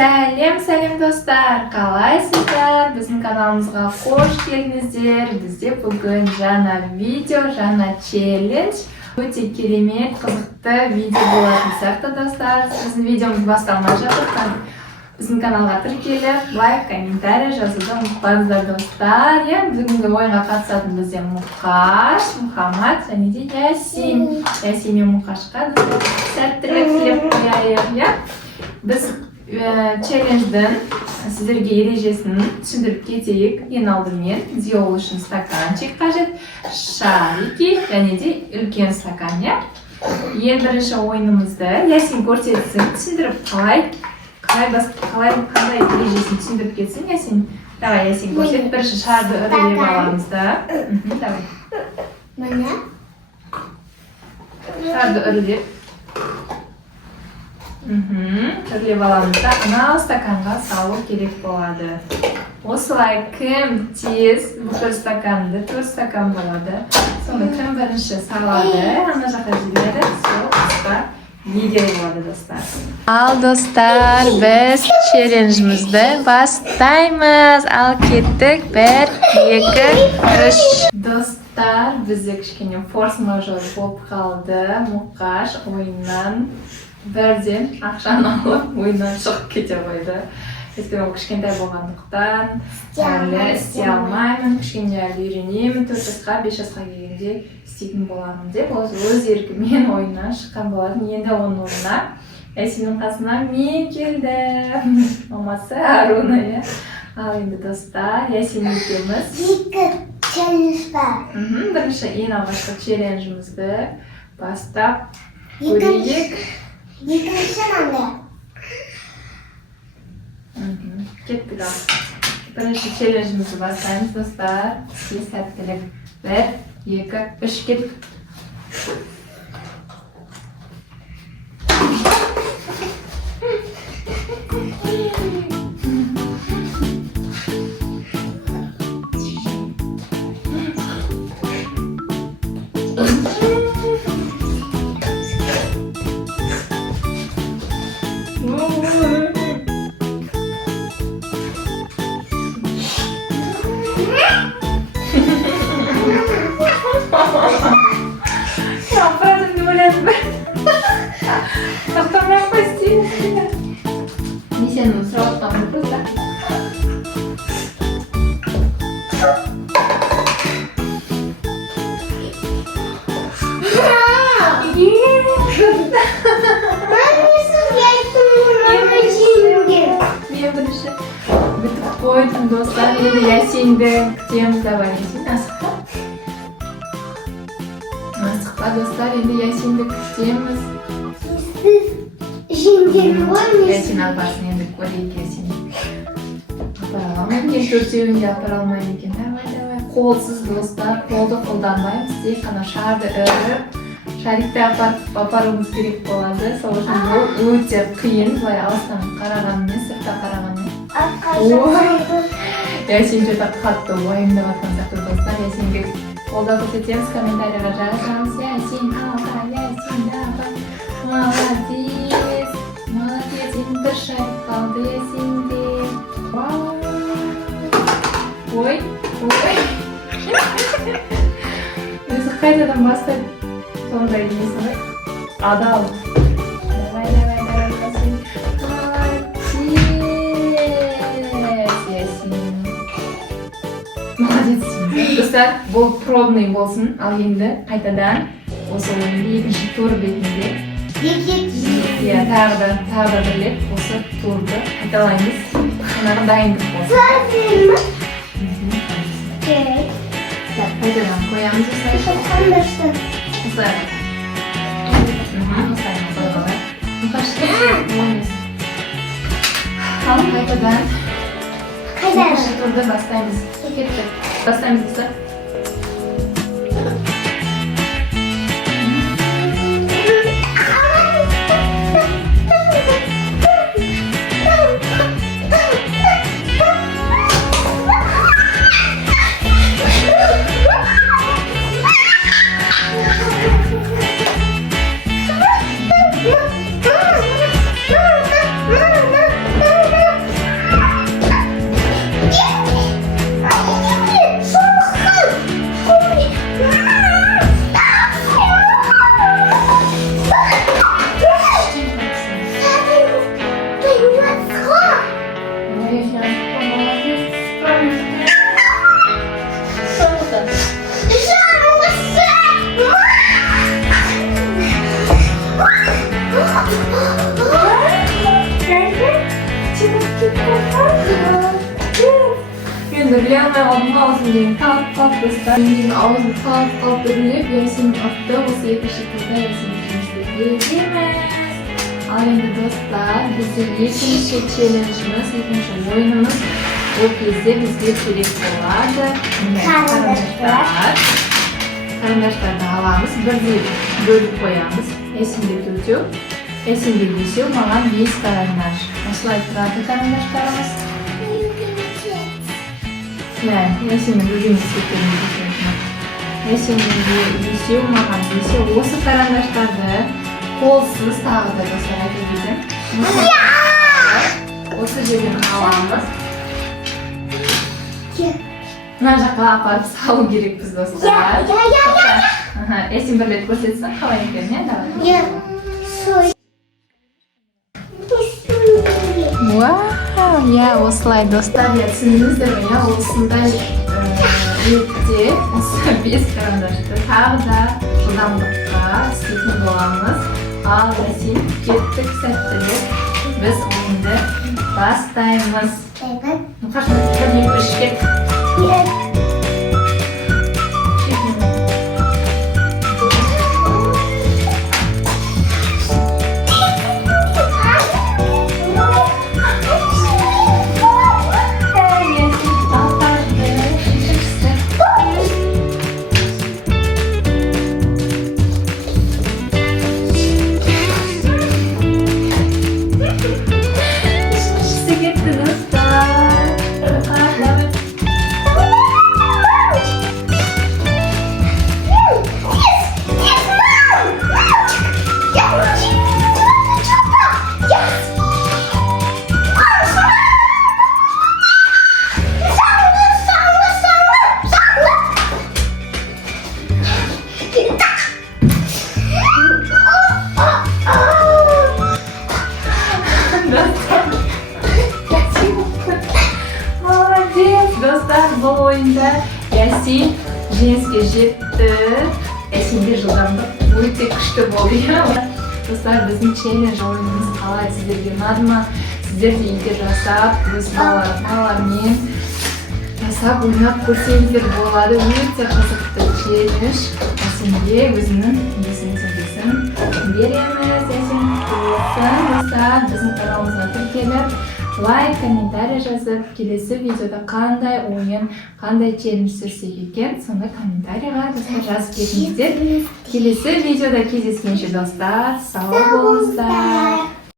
Сәлем достар, қалайсыздар? Біздің каналымызға қош келдіңіздер. Бізде бүгін жаңа видео, жаңа челлендж. Өте керемет, қызықты видео болатын сияқты достар. Біздің видеомыз басталмай жатыр. Біздің каналға тіркеліп, лайк, комментарий жазуды ұмытпаңыздар достар. Бүгінгі ойынға қатысатын бізде Мұқаш, Мұхаммад және де Ясин. Ясин мен Мұқашқа сәттілік тілеп қояйық. Біз челлендждің сіздерге ережесін түсіндіріп кетейік. Ең алдымен бізге ол үшін стаканчик қажет, шарики және де үлкен стакан. Ең бірінші ойынымызды Ясин көрсетсін, түсіндіріп қандай ережесін түсіндіріп кетсін. Ясин, давай, Ясин көрсет. Бірінші шарды үрлеп аламыз да. Давай. Мына Шарды үрлеп. Үрлеп аламыз да, анау стаканға салу керек болады. Осылай кім тез бүкіл стаканды, 4 стакан болады. Соны кім бірінші салады, ана жаққа жібереді, сол тұста егер болады достар. Ал достар, біз челленджімізді бастаймыз. Ал кеттік, 1, 2, 3. Достар, бізде кішкене форс-мажор болып қалды. Мұқаш ойыннан бірден ақшаны алып, ойыннан шығып кете қойды. Өйткені ол кішкентай болғандықтан әлі істей алмаймын, кішкене әлі үйренемін, 4 жасқа, 5 жасқа келгенде істейтін боламын деп, өз еркімен ойыннан шыққан болатын. Енді оның орнына Ясиннің қасына мен келдім. Мамасы Аруна. Ал енді достар, Ясин екеуміз екі челлендж бар. Бірінші ең алғашқы челленджімізді бастап көрейік. Екінші маңда. Кеттік ал. Бірінші челленджімізді бастаймыз достар. Сізге сәттілік. 1, 2, 3 кеттік. Правда не валяет бы. Тоқтамай ақ қой істеймін. Не сенің сұрап отқан вопрос, да? Мен бірінші бітіп қойдым достар. Енді Ясинді күтеміз. Давай, Ясин, асықпа. Асықпа достар, енді Ясинді күтеміз. Жеңгенім ғой. Ясин апасын енді көрейік Ясин. Апара алмаймын, мен 4-еуінде апара алмаймын екен. Давай. Қолсыз достар, қолды қолданбаймыз. Тек қана шарды үріп, шарикті апаруымыз керек болады. Сол үшін бұл өте қиын. Былай алыстан қарағанмен, сыртта қарағанмен. Ясин жата қатты уайымдап жатқан сияқты достар. Ясинге қолда көрсетеміз, комментарийға жазамыз. Ясин апа, Ясин апа. Молодец. Енді бір шарик қалды Ясинде. Ой. Өзі қайтадан бастайды. Сондай несі ғой. Адал. Давай, Ясин. Молодец. Достар, бұл пробный болсын. Ал енді қайтадан осы ойынды екінші тур бетінде тағы да бірлеп осы турды қайталаймыз. Қанағы дайындық болсын. Қайтадан қоямыз осылай. Осылай. Ал қайтадан екінші турды бастаймыз. Кеттік. Бастаймыз достар. Енді біле алмай қалдым аузым деген талып достар. Мен аузым талып үрлеп, Ясин атты осы екінші турда Ясинді жұмысты етеміз. Ал енді достар, біздің екінші челленджіміз, екінші ойынымыз ол кезде бізге керек болады. Қарындаштарды аламыз, бірдей бөліп қоямыз. Ясинді төртеу, Ясинді бесеу, маған 5 қарындаш. Осылай тұрады қарындаштарымыз. Ясиннің өзіңіз сектерін бесеу. Ясиннің бесеу, маған бесеу. Осы қарындаштарды қолсыз тағы да достар айта кетем. Осы жерден аламыз. Мына жаққа апарып салу керекпіз достар. Ясин бір рет көрсетсін қалай екенін, давай. Осылай достар, түсіндіңіздер ме? Осындай ретте осы 5 қарындашты тағы да жылдамдыққа істейтін боламыз. Ал Ясин кеттік сәттілік, біз ойынды бастаймыз. Қашын, бір екі кет. Достар, бұл ойында Ясин жеңіске жетті. Ясинде жылдамдық өте күшті болды. Достар, біздің челлендж ойынымыз қалай, сіздерге ұнады ма? Сіздер де үйде жасап, өз балалармен жасап, ойнап көрсеңіздер болады. Өте қызықты челлендж. Ясинге өзінің есін береміз. Ясин болсын. Достар, біздің каналымызға тіркеліп, лайк, комментарий жазып, келесі видеода қандай ойын, қандай челлендж түсірсек екен, сонда комментарийға достар жазып кетіңіздер. Келесі видеода кездескенше достар, сау болыңыздар.